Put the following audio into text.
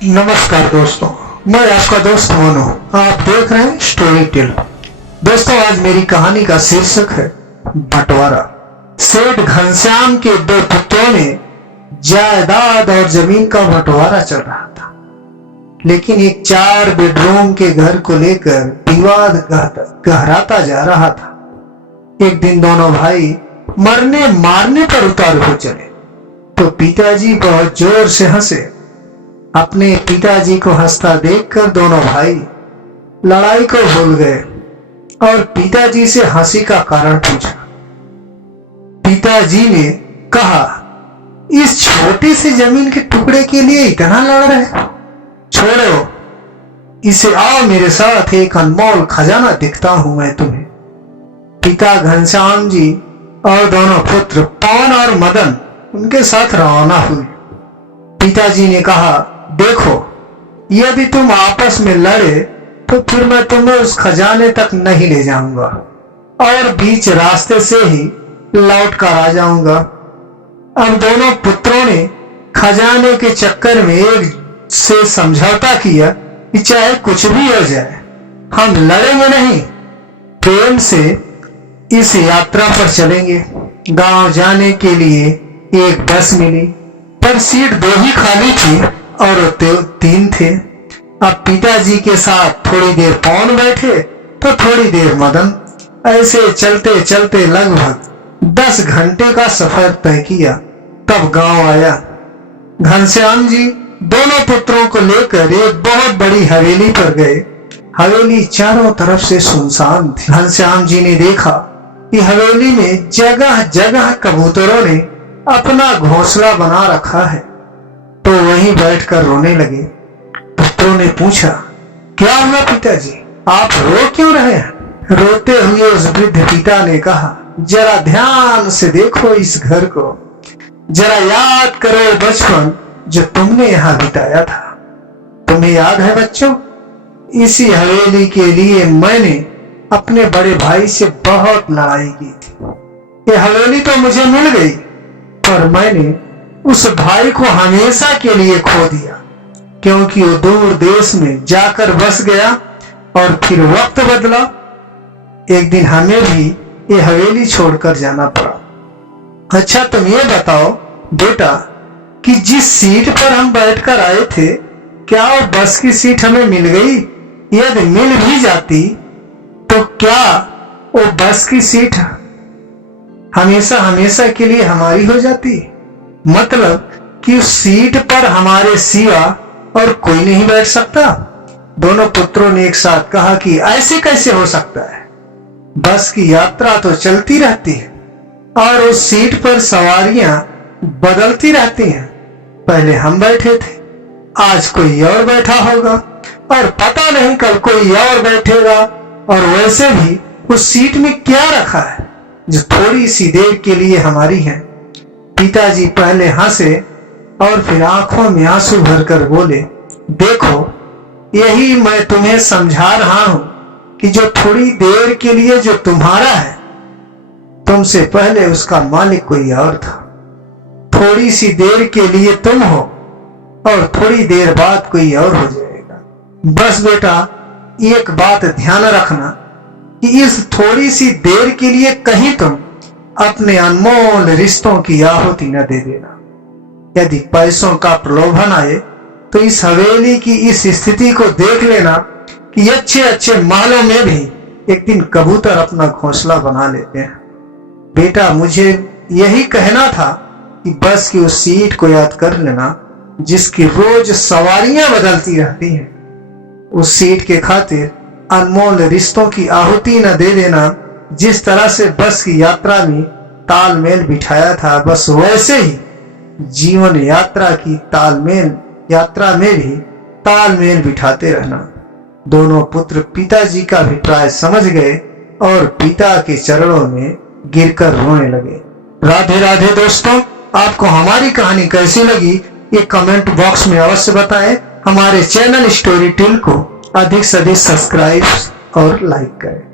नमस्कार दोस्तों, मैं आपका दोस्त मोनू। आप देख रहे हैं स्टोरी टेल। दोस्तों, आज मेरी कहानी का शीर्षक है बंटवारा। सेठ घनश्याम के दो पुत्रों में जायदाद और जमीन का बंटवारा चल रहा था, लेकिन एक 4 बेडरूम के घर को लेकर विवाद गहराता जा रहा था। एक दिन दोनों भाई मरने मारने पर उतार हो चले तो पिताजी बहुत जोर से हंसे। अपने पिताजी को हंसता देखकर दोनों भाई लड़ाई को भूल गए और पिताजी से हंसी का कारण पूछा। पिताजी ने कहा, इस छोटी सी जमीन के टुकड़े के लिए इतना लड़ रहे? छोड़ो इसे, आओ मेरे साथ, एक अनमोल खजाना दिखता हूं मैं तुम्हें। पिता घनश्याम जी और दोनों पुत्र पवन और मदन उनके साथ रवाना हुए। पिताजी ने कहा, देखो, यदि तुम आपस में लड़े तो फिर मैं तुम्हें उस खजाने तक नहीं ले जाऊंगा और बीच रास्ते से ही लौट कर आ जाऊंगा। अब दोनों पुत्रों ने खजाने के चक्कर में एक से समझौता किया कि चाहे कुछ भी हो जाए, हम लड़ेंगे नहीं, प्रेम से इस यात्रा पर चलेंगे। गांव जाने के लिए एक बस मिली, पर सीट 2 ही खाली थी और 3 थे। अब पिताजी के साथ थोड़ी देर पवन बैठे तो थोड़ी देर मदन। ऐसे चलते चलते लगभग 10 घंटे का सफर तय किया, तब गांव आया। घनश्याम जी दोनों पुत्रों को लेकर एक बहुत बड़ी हवेली पर गए। हवेली चारों तरफ से सुनसान थी। घनश्याम जी ने देखा कि हवेली में जगह जगह कबूतरों ने अपना घोंसला बना रखा है, तो वहीं बैठकर रोने लगे। पुत्रों ने पूछा, क्या हुआ पिताजी, आप रो क्यों रहे हैं? रोते हुए उस वृद्ध पिता ने कहा, जरा ध्यान से देखो इस घर को, जरा याद करो बचपन जो तुमने यहाँ बिताया था। तुम्हें याद है बच्चों, इसी हवेली के लिए मैंने अपने बड़े भाई से बहुत लड़ाई की थी। ये हवेली तो मुझे मिल गई, पर मैंने उस भाई को हमेशा के लिए खो दिया, क्योंकि वो दूर देश में जाकर बस गया और फिर वक्त बदला। एक दिन हमें भी ये हवेली छोड़कर जाना पड़ा। अच्छा, तुम ये बताओ बेटा कि जिस सीट पर हम बैठकर आए थे, क्या वो बस की सीट हमें मिल गई? यदि मिल भी जाती तो क्या वो बस की सीट हमेशा हमेशा के लिए हमारी हो जाती? मतलब कि उस सीट पर हमारे सिवा और कोई नहीं बैठ सकता? दोनों पुत्रों ने एक साथ कहा कि ऐसे कैसे हो सकता है? बस की यात्रा तो चलती रहती है और उस सीट पर सवारियां बदलती रहती हैं। पहले हम बैठे थे, आज कोई और बैठा होगा और पता नहीं कल कोई और बैठेगा। और वैसे भी उस सीट में क्या रखा है जो थोड़ी सी देर के लिए हमारी है? पिताजी पहले हंसे और फिर आंखों में आंसू भरकर बोले, देखो, यही मैं तुम्हें समझा रहा हूं कि जो थोड़ी देर के लिए जो तुम्हारा है, तुमसे पहले उसका मालिक कोई और था। थोड़ी सी देर के लिए तुम हो और थोड़ी देर बाद कोई और हो जाएगा। बस बेटा, एक बात ध्यान रखना कि इस थोड़ी सी देर के लिए कहीं तुम अपने अनमोल रिश्तों की आहुति न दे देना। यदि पैसों का प्रलोभन आए तो इस हवेली की इस स्थिति को देख लेना कि अच्छे अच्छे महलों में भी एक दिन कबूतर अपना घोंसला बना लेते हैं। बेटा, मुझे यही कहना था कि बस की उस सीट को याद कर लेना जिसकी रोज सवारियां बदलती रहती हैं। उस सीट के खातिर अनमोल रिश्तों की आहुति न दे देना। जिस तरह से बस की यात्रा में तालमेल बिठाया था, बस वैसे ही जीवन यात्रा में भी तालमेल बिठाते रहना। दोनों पुत्र पिताजी का अभिप्राय समझ गए और पिता के चरणों में गिरकर रोने लगे। राधे राधे दोस्तों, आपको हमारी कहानी कैसी लगी ये कमेंट बॉक्स में अवश्य बताएं। हमारे चैनल स्टोरी टेल को अधिक से अधिक सब्सक्राइब और लाइक करें।